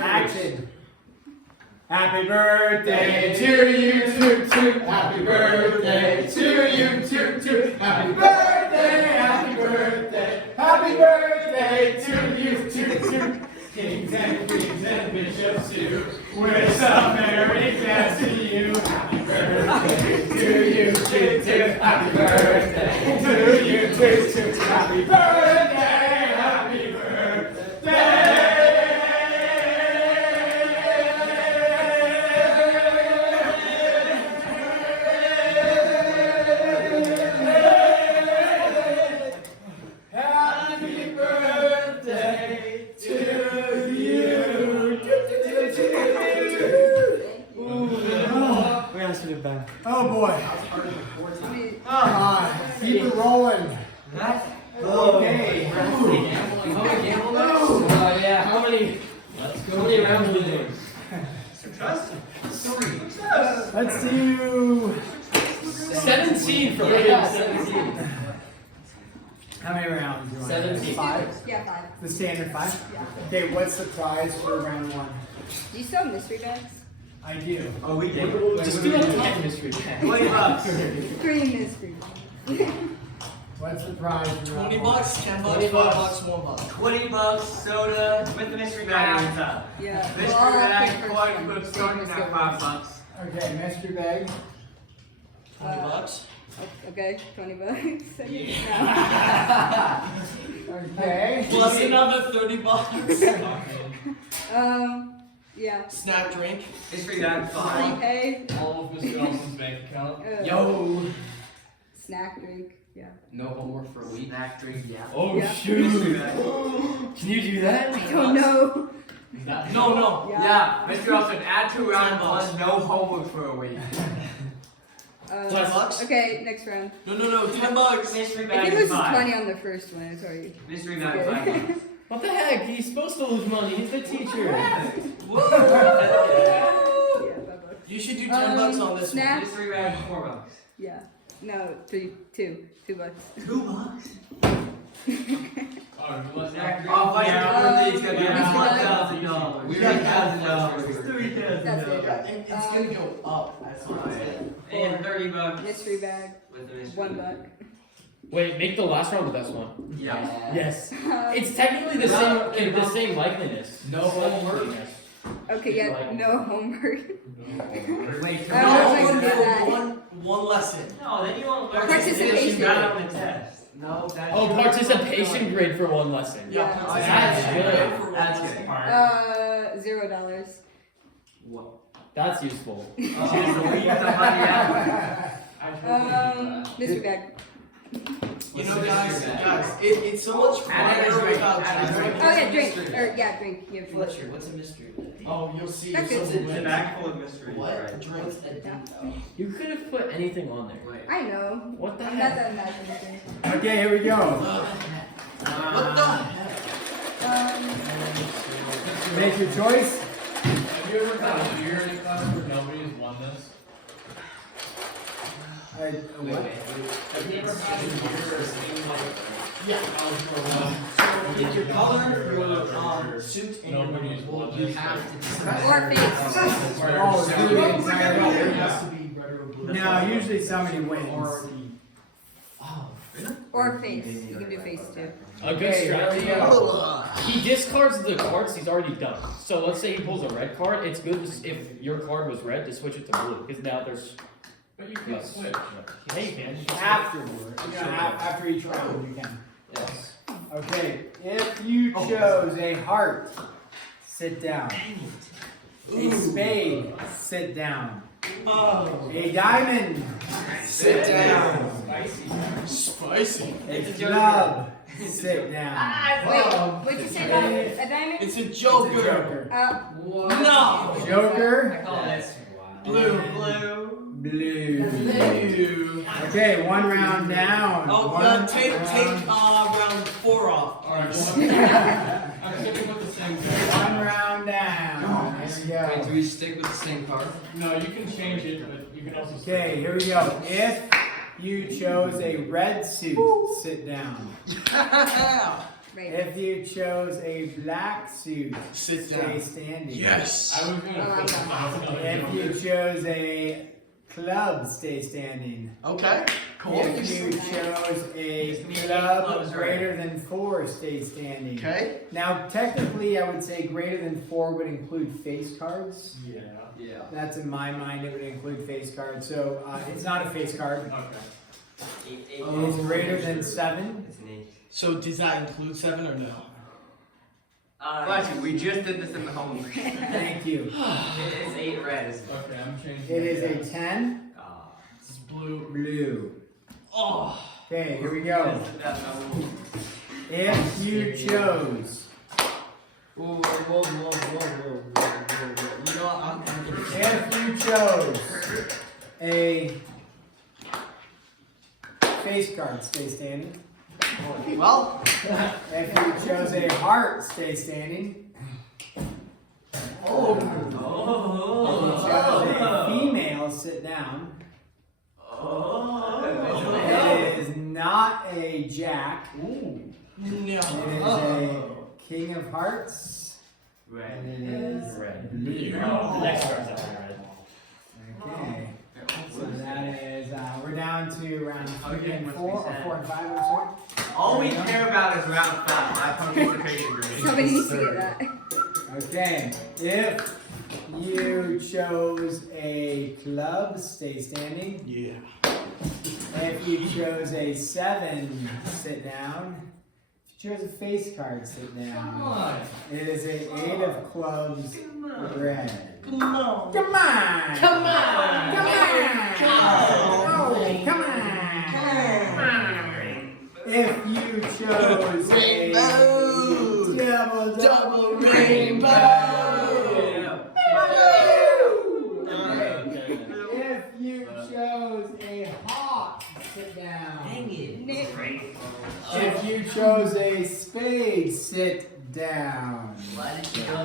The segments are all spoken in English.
Action. Happy birthday to you, toot toot. Happy birthday to you, toot toot. Happy birthday, happy birthday, happy birthday to you, toot toot. Kings and queens and bishops too. Wish a merry dance to you. Happy birthday to you, toot toot. Happy birthday to you, toot toot. Happy birthday, happy birthday. Oh boy. Keep it rolling. Okay. Yeah, how many rounds are we doing? Let's do 17 for me. 17. how many rounds? Do you want? 17. 5? Yeah, 5. The standard 5? Yeah. Okay, what's the prize for round 1? Do you still have mystery bags? I do. Oh, we did. Just do like 10 mystery bags. 20 bucks. 3 mystery bags. What's the prize for round 20 1? bucks, 10 bucks, 5 bucks, 1 buck. 20 bucks, soda, with the mystery bag on top. Yeah. Mystery Well, I'll bag, pick first coin one. book starting at 5 bucks. Okay, mystery bag. 20 bucks. Okay, 20 bucks. Okay. Plus another 30 bucks. Yeah. Snack drink. Mystery bag 5. Prepay. All of Mr. Nelson's bank account. Yo. Snack drink. Yeah. No homework for a week. Snack drink, yeah. Oh Yeah. shoot! Mystery bag. Can you do that? I don't know. No. Yeah, Mr. Olson, add to round 10 1, no homework for a week. 10 bucks? Okay, next round. No, 10 bucks. Mystery If bag he loses 5. 20 on the first one, it's already. Mystery bag 5 bucks. What the heck? He's supposed to lose money. He's the teacher. Whoa. Yeah, 5 bucks. You should do 10 bucks on this snack. Mystery bag 4 bucks. Yeah. No, 2 bucks. 2 bucks? Snack drink. Oh, my birthday's gonna be Mystery bag. $1,000. We got $1,000. That's it. And it's gonna go up. That's what I said. And 30 bucks. Mystery bag. With the mystery 1 bag. buck. Wait, make the last round the best one. Yeah. Yes. It's technically the same likeliness. No homework. Okay, yeah, Like- no homework. Wait, I No, was like, that. one lesson. No, then you won't learn Participation. you got on the test. No, that's Oh, participation grade for 1 lesson. Yeah. That's good. That's good. $0. Whoa. That's useful. Oh, so we get the money out. Mystery bag. You know, guys, it's so much fun without Oh yeah, drink. Or yeah, drink. You have drink. Fletcher, what's a mystery? Oh, you'll see. That's You'll good. see. It's a bag full of mysteries. What? Right. Drinks You could have put anything on there. Wait. I know. What the I'm not heck? that imaginative. Okay, here we go. What the heck? Make your choice. Have you ever had a year in a class where nobody has won this? What? Have you ever had a year in like algebra 1? Pick your color, your suit, and your Nobody's name. won You this. have to decide. Or face. Oh, it's do the entire It year. has to be red or blue. Now, usually somebody wins. Oh, really? Or face. You can do face too. A good Okay, strategy. here we go. He discards the cards he's already done. So let's say he pulls a red card. It's good if your card was red to switch it to blue because now there's. But you can switch. Yeah, you can. You can Afterward. After each round, you can. Yes. Okay, if you chose a heart, sit down. A spade, sit down. Oh, A diamond, sit down. spicy. A club, sit down. Wait, what'd you say about a diamond? It's a It's a joker. joker. No. Joker, I call this Blue. blue. Okay, 1 round down. Oh, One take round- round 4 off. Alright, I'm sticking with the same thing. 1 round down. Here we Wait, do go. we stick with the same card? No, you can change it, but you can also. Okay, here we go. If you chose a red suit, sit down. Right. If you chose a black suit, Sit stay down. standing. Yes. I was gonna put something If you chose a club, stay standing. Okay. Cool. If you chose a club greater than 4, stay standing. Okay. Now, technically, I would say greater than 4 would include face cards. Yeah. Yeah. That's in my mind, it would include face cards. So it's not a face card. Okay. It is greater than 7. It's an 8. So does that include 7 or no? Actually, we just did this in the homework. Thank you. It is 8 red. Okay, I'm changing. It is a 10. It's blue. Blue. Oh. Okay, here we go. If you chose, Whoa, whoa, whoa, whoa, whoa, whoa, whoa. You know what? I'm if you chose a face card, stay standing. Well. If you chose a heart, stay standing. Oh. If you chose a female, sit down. It is not a jack. No. It is a king of hearts. Red. And it is Red. blue. The next card's not red. Okay. So that is, we're down to round 3 and 4, or 4 and 5, I'm sorry. All we care about is round 5. My participation rate. Somebody needs to get that. Okay, if you chose a club, stay standing. Yeah. If you chose a 7, sit down. If you chose a face card, sit down. It is a 8 of clubs, red. Come on. Come on! Come on. Come on! Oh, come on! If you chose a Rainbow. double Rainbow. If you chose a hawk, sit down. Nick. If you chose a spade, sit down.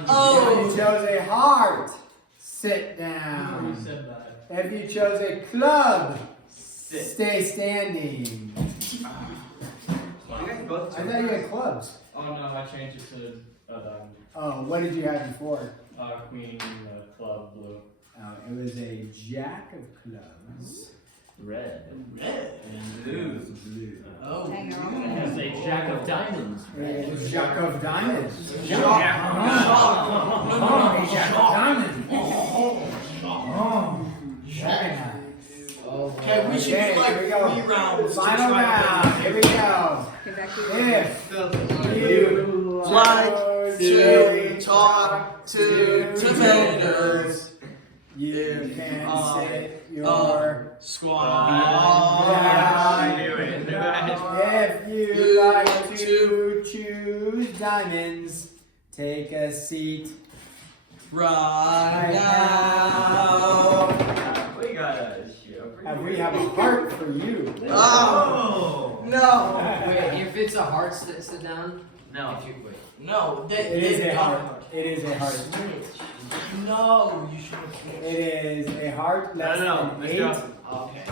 Oh. If you chose a heart, sit You down. said that. If you chose a club, Sit. stay standing. You guys both I thought you had clubs. Oh no, I changed it to diamond. Oh, what did you have before? Queen, club, blue. Oh, it was a jack of clubs. Red. Red. And Blue. Blue. Oh. Hang It on. has a jack of diamonds. It was jack of diamonds. Yeah. Oh, a jack of diamonds. Oh, very nice. Okay, we should Okay, do like here we go. 3 rounds. to Final try to round. Here we go. Get back to you. If you like chose to a talk to tomatoes. you can sit your Squad. If you like to choose diamonds, take a seat Right now. We got a show. and we have a heart for you. Oh. No. Wait, if it's a heart, sit down. No. If you wait. No. It is a heart. It is a heart. No. You should. It is a heart less No, than let's 8. go. Okay.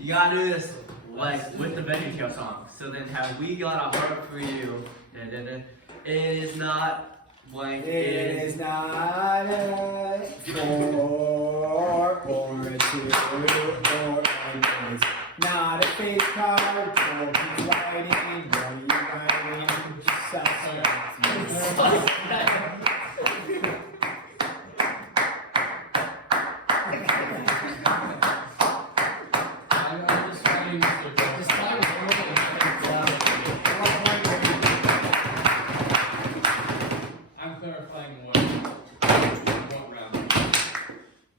You gotta do this like with the Benny Show song. So then have we got a heart for you? Da, da, da. It is not blank. It is not a 4 or a 2 or it is not a face card. Or he's writing. What are you writing? Suspect. I'm just trying to. This time is I'm clarifying what round.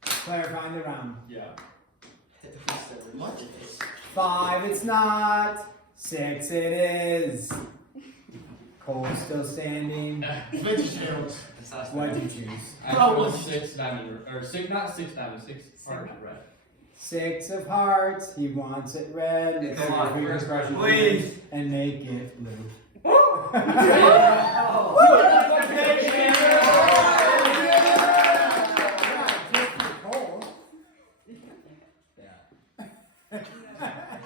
Clarifying the round. Yeah. 5, it's not. 6, it is. Cole's still standing. Vegetarians. What did you choose? I chose 6 diamond, or 6, not 6 diamond, 6 heart red. 6 of hearts. He wants it red. Let's Come see on, if we can crush it please. and make it blue.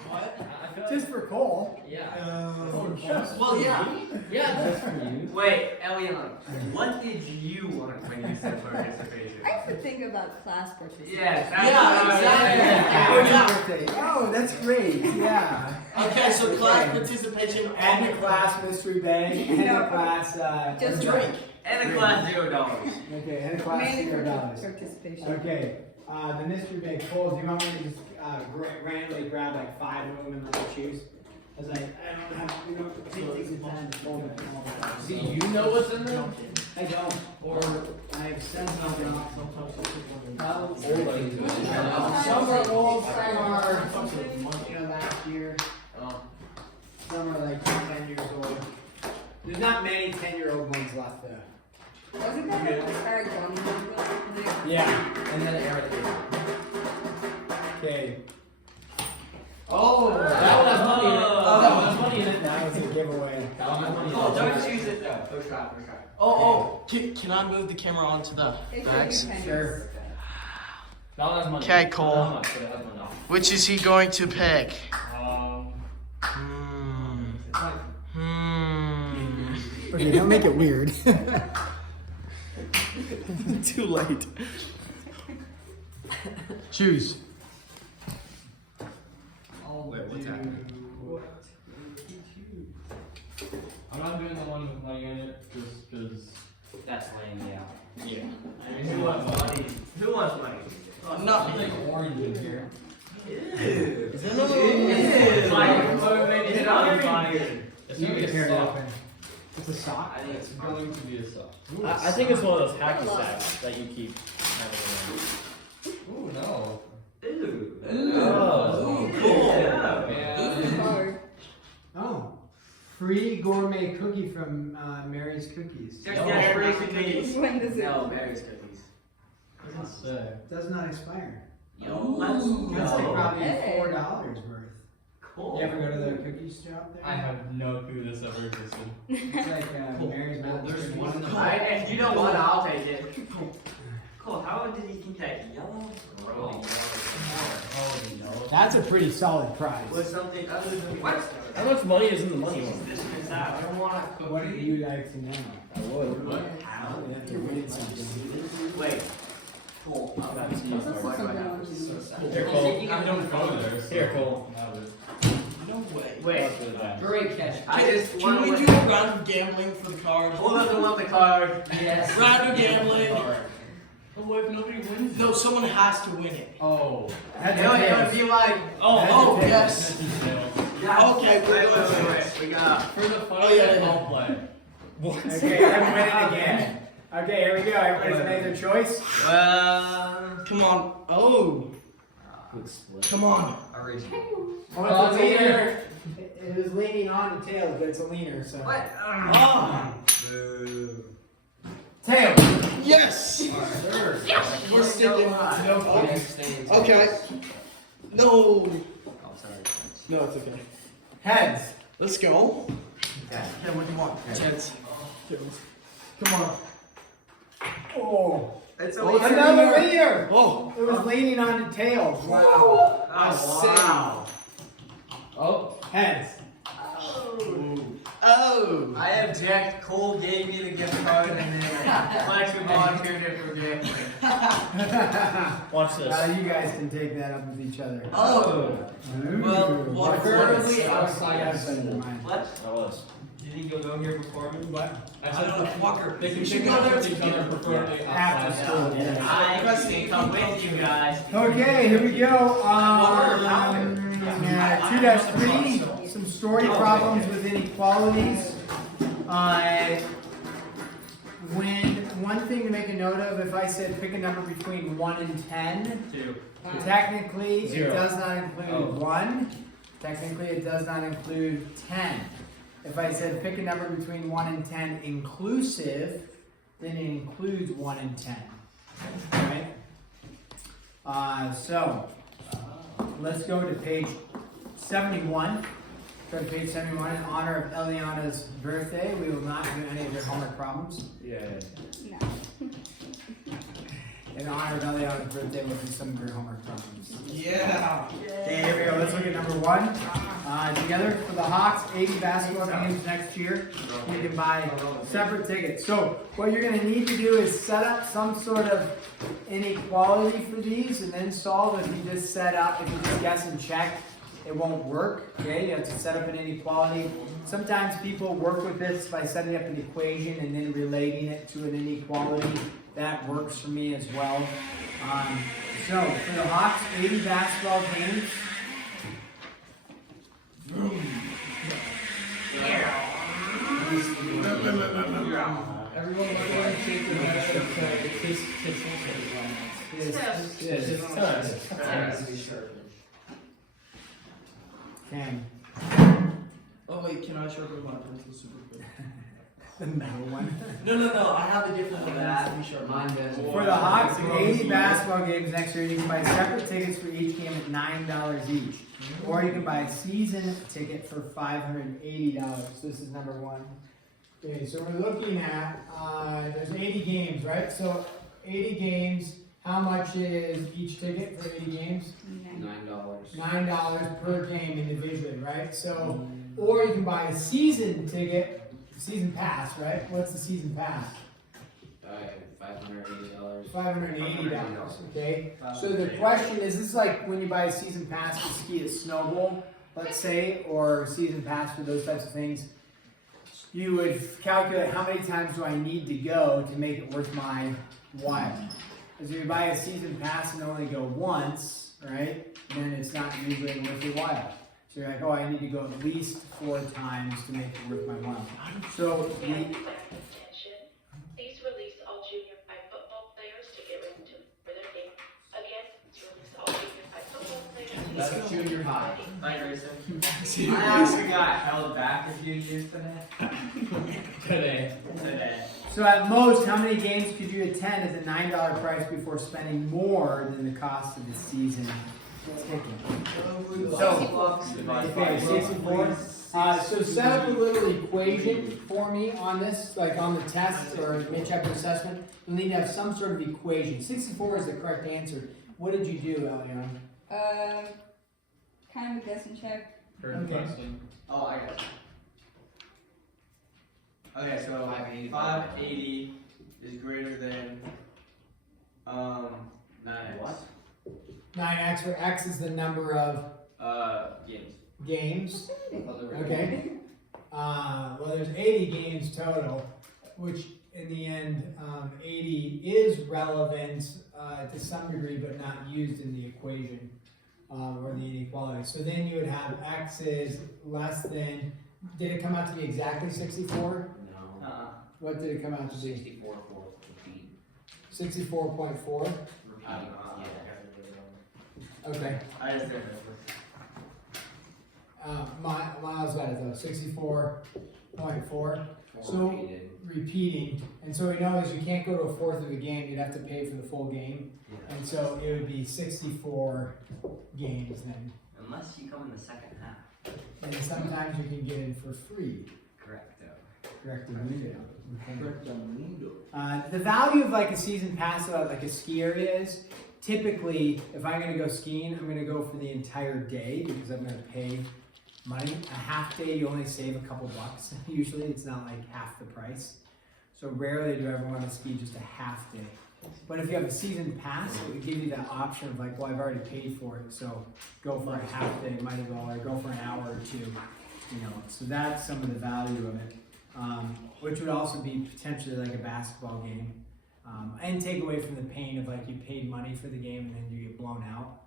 What? Just for Cole. Yeah. Well, yeah. Yeah, did you want when you said participation? I have to think about class participation. Yes, that's Yeah, what I was exactly. thinking. Oh, that's great. Yeah. Okay, so class participation And the class mystery bag, and the No. class Just drink. And a class $0. Okay, and the class Mainly $0. participation. Okay, the mystery bag. Cole, do you want me to just randomly grab like 5 of them and let you choose? Cause I don't have, we don't take the time to fold it all the time. Do you know what's in there? I don't, or I have sent them out. How old are you? Some are old, some are, last year. Some are like 10 years old. There's not many 10-year-old ones left though. Wasn't that like Paragon? Yeah. And then Eric. Okay. Oh, that one has money in it. Oh. That one has money in it. That was a giveaway. That one has money in it. Oh, don't choose it though. First try. Oh, can I move the camera onto the bags? Sure. That one has money. Okay, Cole. Not much, but it has money. Which is he going to pick? Okay, don't make it weird. Too late. Choose. Wait, what's happening? I'm not doing the one with money in it, just because. That's lame, yeah. Yeah. I mean, who wants money? Who wants money? Not like orange in here. Is there no? Maybe it's not fine. It's You gonna be can tear a it sock. open. It's a sock? I think it's going to be a sock. Ooh, I think it's one of those hacky sacks that you keep having Ooh, no. Ew. Oh. Cool. Yeah. Hard. Oh. Free gourmet cookie from Mary's Cookies. There's No. no free cookies. When does it? No, Mary's cookies. Does not expire. Yo, let's That's like go. probably Hey. $4 worth. Cool. You ever go to the cookie shop there? I have no clue this ever existed. It's like Mary's Mountain There's Cookies. one in the Alright, if you don't want it, I'll take it. Cool, how did he think that yellow? Oh, no. That's a pretty solid prize. Was something other than what? How much money is in the money one? This is that. I don't want a cookie. What do you like to know? I would. What? How? You have to read something. Wait. Cool. Oh, that's This is something on Here, Cole. I don't go there. so- Here, Cole. No way. Wait. Great catch. I just Can want we to do a round of gambling for the card? Who doesn't want the card? Yes. Round of gambling. But what if nobody wins? No, someone has to win it. Oh. That's No, it would be like. Oh, yes. Yeah. Okay, wait. We got. For the fun Oh, of yeah, it, yeah. I'll play. Okay, everyone again. Okay, here we go. Everybody's made their choice. Come on. Oh, Good split. come on. Oh, it's a leaner. It was leaning on the tail, but it's a leaner, so. What? Ah. Tail. Yes. We're sticking. No Okay. Okay. No. I'm sorry. No, it's okay. Heads. Let's go. Okay, what do you want? Heads. Come on. Oh. It's Oh, it's Another leaner. Oh. It was leaning on the tail. Wow. wow. Oh. Heads. Oh. I object. Cole gave me the gift card and then Flex volunteered it for gambling. Watch this. Now you guys can take that up with each other. Oh. Well, what- Preferably outside outside of mine. What? That was. Do you think you'll go here before me? What? I I don't know, Walker. They can You should pick go up there with each other, together. preferably After outside. school, yeah. I can come with you guys. Okay, here we go. 2-3, some story problems with inequalities. One thing to make a note of, if I said pick a number between 1 and 10, 2. technically it 0. does not include Oh. 1. Technically it does not include 10. If I said pick a number between 1 and 10 inclusive, then it includes 1 and 10. Right? Let's go to page 71. Go to page 71 in honor of Eliana's birthday. We will not do any of your homework problems. Yeah. No. in honor of Eliana's birthday, we'll do some of your homework problems. Yeah. Okay, here we go. Let's look at number one. Together for the Hawks, 80 basketball games next year. You can buy separate tickets. So what you're going to need to do is set up some sort of inequality for these, and then solve. If you just guess and check, it won't work. Okay, you have to set up an inequality. Sometimes people work with this by setting up an equation and then relating it to an inequality. That works for me as well. So for the Hawks, 80 basketball games. Everyone, go ahead and shake their head. The kiss Cam. Oh wait, can I sharpen my pencil super quick? The metal one. No, I have a different one that has to be sharpened. Mine does. For the Hawks, 80 basketball games next year, you can buy separate tickets for each game at $9 each. Or you can buy a season ticket for $580. This is number one. Okay, so we're looking at, there's 80 games, right? So 80 games, how much is each ticket for 80 games? $9. $9 per game individually, right? So, or you can buy a season ticket, season pass, right? What's the season pass? $580. $580, okay? So the question is, this is like when you buy a season pass to ski at Snowball, let's say, or season pass for those types of things. You would calculate how many times do I need to go to make it worth my while. Because if you buy a season pass and only go once, right, then it's not usually worth your while. So you're like, oh, I need to go at least 4 times to make it worth my while. So Please release all junior high football players to get ready for their game. Again, please release all junior high football players. That's junior high. Hi, Grayson. I actually got held back a few years today. So at most, how many games could you attend at the $9 price before spending more than the cost of the season ticket? So, okay, 64. So set up a little equation for me on this, like on the test or mid-chapter assessment. You'll need to have some sort of equation. 64 is the correct answer. What did you do, Eliana? Kind of a guess and check. Okay. Oh, I got it. Okay, so 580 is greater than 9x. 9x, where x is the number of Games. games. Okay. Well, there's 80 games total, which in the end, 80 is relevant to some degree, but not used in the equation or the inequality. So then you would have x is less than, did it come out to be exactly 64? No. What did it come out to be? 64 for 15. 64.4? Okay. I just did it. Miles got it though, 64.4. So Repeated. repeating, and so we know is you can't go to a fourth of a game, you'd have to pay for the full game. And so it would be 64 games then. Unless you come in the second half. And sometimes you can get in for free. Correcto. Correct. The value of like a season pass at like a ski area is typically, if I'm going to go skiing, I'm going to go for the entire day because I'm going to pay money. A half day, you only save a couple bucks. Usually it's not like half the price. So rarely do I ever want to ski just a half day. But if you have a season pass, it would give you that option of like, well, I've already paid for it, so go for a half day, might as well, or go for an hour or two, you know. So that's some of the value of it, which would also be potentially like a basketball game, and take away from the pain of like you paid money for the game and then you get blown out.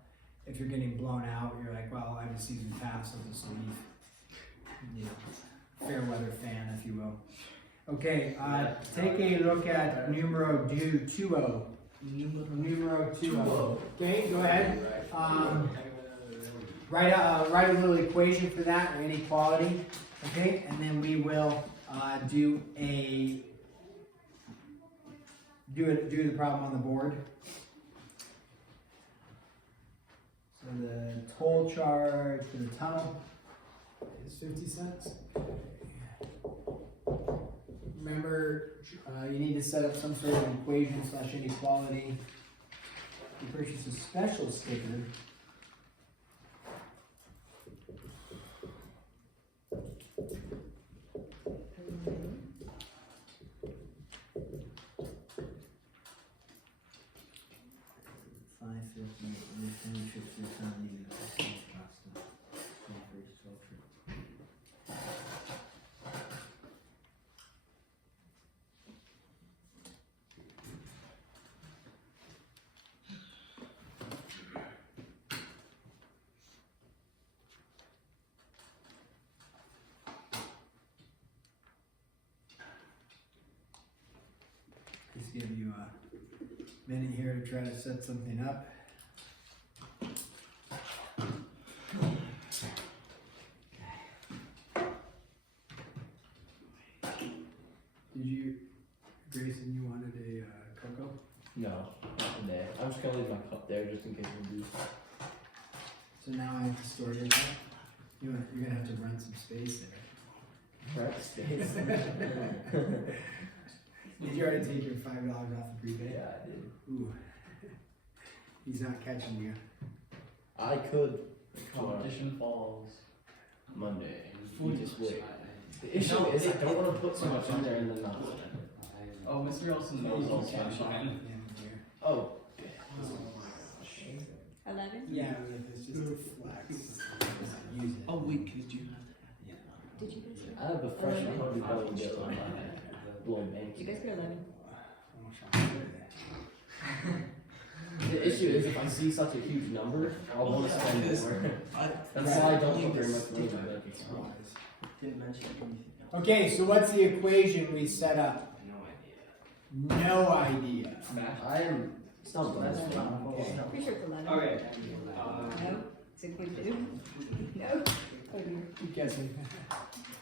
If you're getting blown out, you're like, well, I have a season pass, I'll just leave. You know, fair weather fan, if you will. Okay, take a look at numero 2. Numero 2. Okay, go ahead. Write a little equation for that, or inequality. Okay, and then we will do the problem on the board. So the toll charge for the tunnel is 50 cents. Remember, you need to set up some sort of equation / inequality You purchase a special sticker. Just give you a minute here to try to set something up. Did you, Grayson, you wanted a cocoa? No, not today. I'm just gonna leave my cup there just in case we do. So now I have to store your cup? You're gonna have to rent some space there. Right, space. Did you already take your $5 off the prepaid? Yeah, I did. Ooh. He's not catching you. I could. Competition falls Monday. We just wait. The issue is I don't want to put so much in there and then not spend it. Oh, Mr. Olson knows all sunshine. Oh. 11? Yeah, it's just a flex. Just use it. Oh wait, could you? Did you guys I have a fresh $100 bill on my Lloyd Bank. Did you guys get 11? The issue is if I see such a huge number, I'll want to spend more. That's why I don't put very much money in my bank account. Didn't mention anything else. Okay, so what's the equation we set up? No idea. No idea. I'm still glad. Okay. Pretty sure it's 11. Okay. No? 6.2? No? Oh dear. Keep guessing.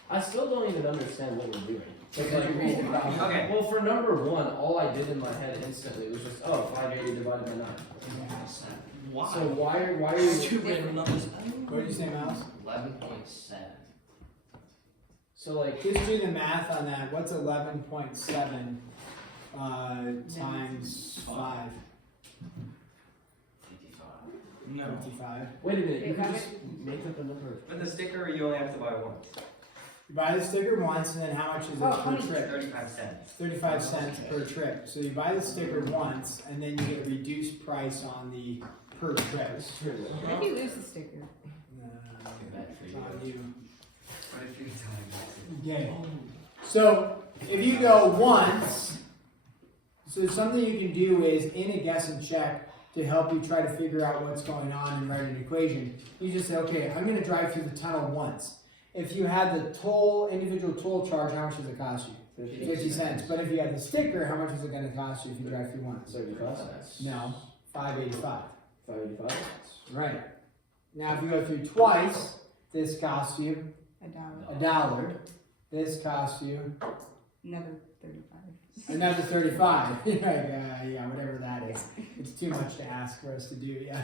I still don't even understand what we're doing. Because you're reading about it. Okay. Well, for number one, all I did in my head instantly was just, oh, 580 divided by 9. Why? So why are you... Two random numbers. What did you say, Mouse? 11.7. So like, Just do the math on that. What's 11.7 times 5? 55. No. 55. wait a minute, you Wait, can how just make up a number. With the sticker, you only have to buy once. You buy the sticker once, and then how much is it Oh, per 20. trip? 35 cents. 35 cents per trip. So you buy the sticker once, and then you get a reduced price on the per trip. That's true. What if you lose the sticker? It's on you. What if you time Okay. So if you go once, so something you can do is in a guess and check to help you try to figure out what's going on and write an equation. You just say, okay, I'm going to drive through the tunnel once. If you had the toll, individual toll charge, how much does it cost you? 50 cents. But if you had the sticker, how much is it going to cost you if you drive through once? 35 cents. No, $5.85. 585 cents. Right. Now if you go through twice, this costs you $1. $1. This costs you Another 35. another 35. Yeah, whatever that is. It's too much to ask for us to do. Yeah,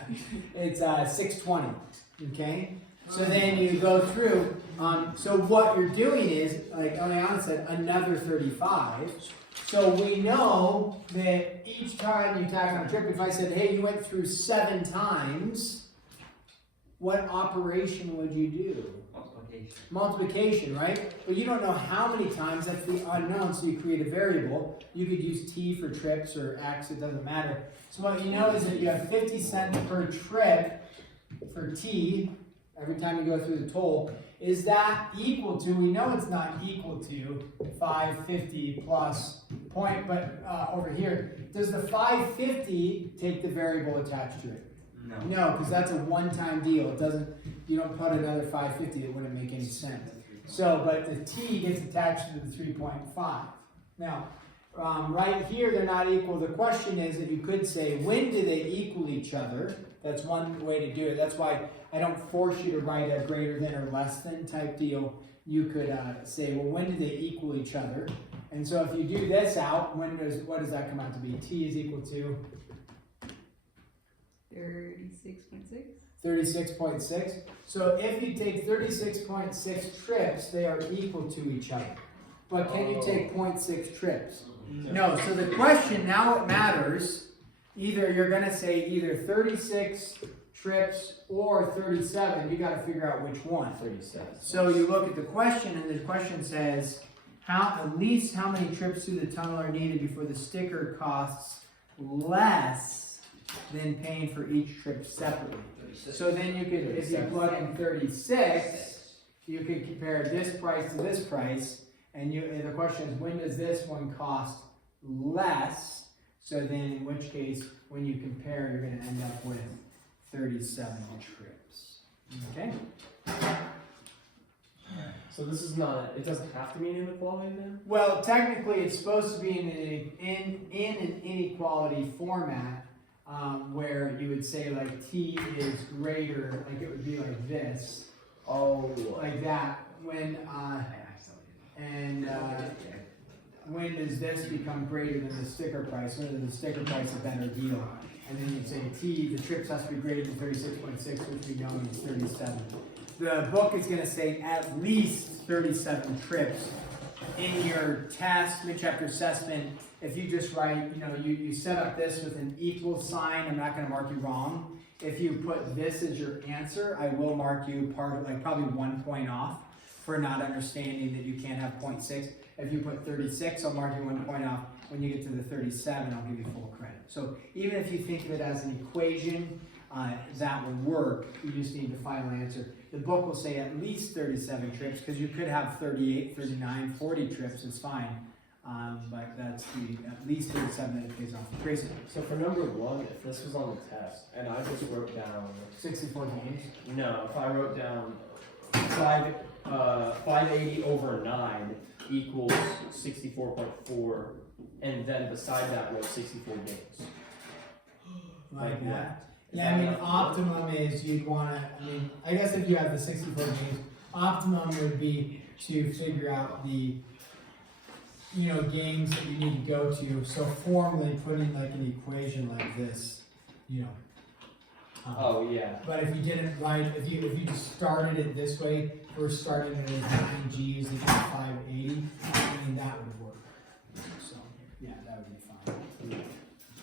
it's 620. Okay. So then you go through. So what you're doing is, like Eliana said, another 35. So we know that each time you tack on a trip, if I said, hey, you went through 7 times, what operation would you do? Multiplication. Multiplication, right? But you don't know how many times, that's the unknown, so you create a variable. You could use t for trips or x, it doesn't matter. So what you know is that you have 50 cents per trip for t, every time you go through the toll. Is that equal to, we know it's not equal to 550 plus point, but over here, does the 550 take the variable attached to it? No. No, because that's a one-time deal. It doesn't, you don't put another 550, it wouldn't make any sense. So, but the t gets attached to the 3.5. Now, right here, they're not equal. The question is that you could say, when do they equal each other? That's one way to do it. That's why I don't force you to write a greater than or less than type deal. You could say, well, when do they equal each other? And so if you do this out, what does that come out to be? T is equal to 36.6? 36.6. So if you take 36.6 trips, they are equal to each other. But can you take 0.6 trips? No. So the question, now it matters, either you're gonna say either 36 trips or 37, you gotta figure out which one. 37. So you look at the question, and the question says, at least how many trips through the tunnel are needed before the sticker costs less than paying for each trip separately. So then you could, if you plug in 36, you could compare this price to this price, and the question is, when does this one cost less? So then in which case, when you compare, you're gonna end up with 37 trips. Okay? So this is not, it doesn't have to be an inequality then? Well, technically, it's supposed to be in an inequality format, where you would say like t is greater, like it would be like this, Oh. like that. When when does this become greater than the sticker price? When is the sticker price a better deal? And then you'd say t, the trips has to be greater than 36.6, which we know is 37. The book is going to say at least 37 trips. In your test, mid-chapter assessment, if you just write, you set up this with an equal sign, I'm not going to mark you wrong. If you put this as your answer, I will mark you probably 1 point off for not understanding that you can't have 0.6. If you put 36, I'll mark you 1 point off. When you get to the 37, I'll give you full credit. So even if you think of it as an equation, that would work. You just need the final answer. The book will say at least 37 trips, because you could have 38, 39, 40 trips, it's fine. But that's at least 37 that it pays off. Grayson. So for number 1, if this was on the test, and I just wrote down 64 games. No, if I wrote down 580 over 9 equals 64.4, and then beside that was 64 games. Like that. Is Yeah, I mean, that enough? optimum is you'd want to, I guess if you have the 64 games, optimum would be to figure out the, games that you need to go to. So formally putting like an equation like this, Oh yeah. But if you didn't write, if you just started it this way, we're starting it with 9 G's equals 580, that would work. So, yeah, that would be fine.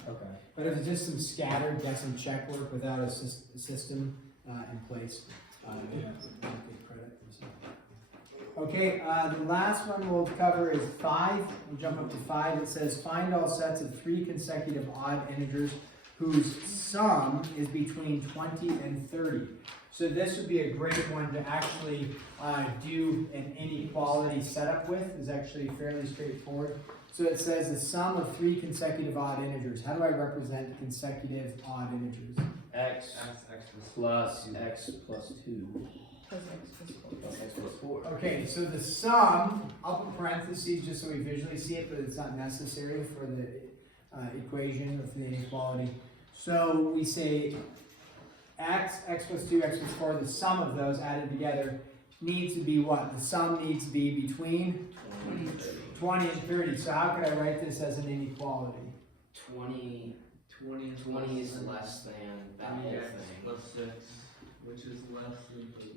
Okay. But if it's just some scattered guessing check work without a system in place, yeah, good credit. Okay, the last one we'll cover is 5. We'll jump up to 5. It says, find all sets of 3 consecutive odd integers whose sum is between 20 and 30. So this would be a great one to actually do an inequality setup with. It's actually fairly straightforward. So it says the sum of 3 consecutive odd integers. How do I represent consecutive odd integers? X plus x plus 2 Plus X plus 4. plus x plus 4. Okay, so the sum, I'll put parentheses just so we visually see it, but it's not necessary for the equation or for the inequality. So we say x plus 2, x plus 4, the sum of those added together needs to be what? The sum needs to be between 20 and 30. So how could I write this as an inequality? 20 is less than that whole X thing. plus 6, which is less than 30.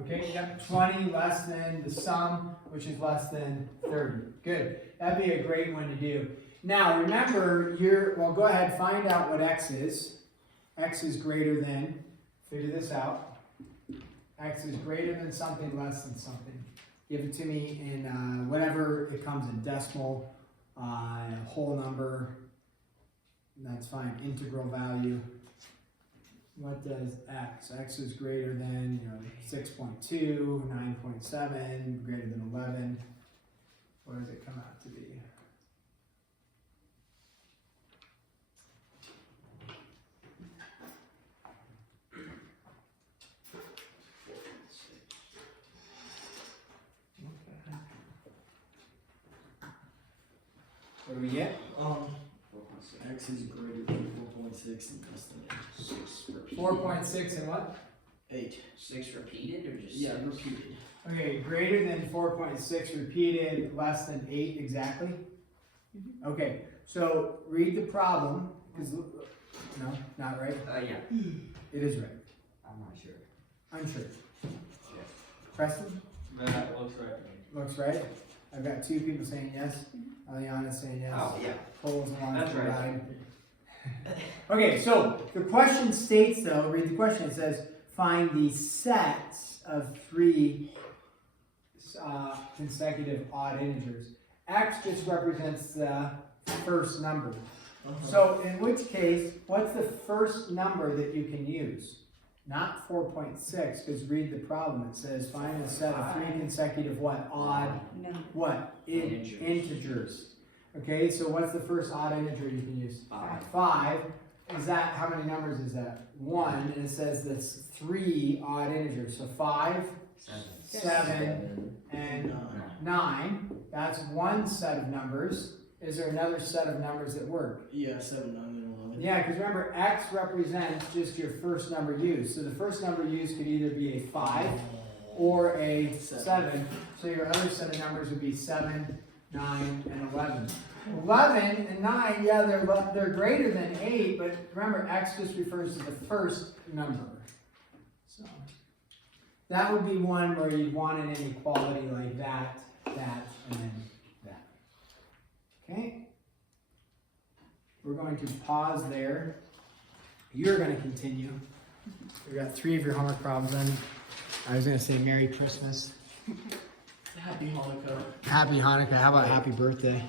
Okay, yep, 20 less than the sum, which is less than 30. Good. That'd be a great one to do. Now, remember, go ahead, find out what x is. X is greater than, figure this out. X is greater than something, less than something. Give it to me in whatever it comes in, decimal, whole number, that's fine, integral value. What does x? X is greater than 6.2, 9.7, greater than 11. What does it come out to be? What do we get? X is greater than 4.6 and less than 6 repeated. 4.6 and what? 8. 6 repeated or just Yeah, 6? repeated. Okay, greater than 4.6 repeated, less than 8 exactly? Okay, so read the problem, because, no, not right? Yeah. It is right. I'm not sure. Unsure. Preston? That looks right to me. Looks right. I've got 2 people saying yes. Aliana's saying yes. Oh, yeah. Cole's along That's for the right. ride. Okay, so the question states though, read the question, it says, find the sets of 3 consecutive odd integers. X just represents the first number. So in which case, what's the first number that you can use? Not 4.6, because read the problem. It says find a set of 3 consecutive what? Odd, No. what? Integers. Okay, so what's the first odd integer you can use? 5. 5. Is that, how many numbers is that? 1, and it says that's 3 odd integers. So 5, 7, and 9. That's one set of numbers. Is there another set of numbers that work? Yeah, 7, 9, and 11. Yeah, because remember, X represents just your first number used. So the first number used could either be a 5 or a 7. So your other set of numbers would be 7, 9, and 11. 11 and 9, yeah, they're greater than 8, but remember, X just refers to the first number. So that would be one where you'd want an inequality like that, and then that. Okay? We're going to pause there. You're going to continue. We've got 3 of your homework problems in. I was going to say Merry Christmas. Happy Hanukkah. Happy Hanukkah. How about Happy Birthday?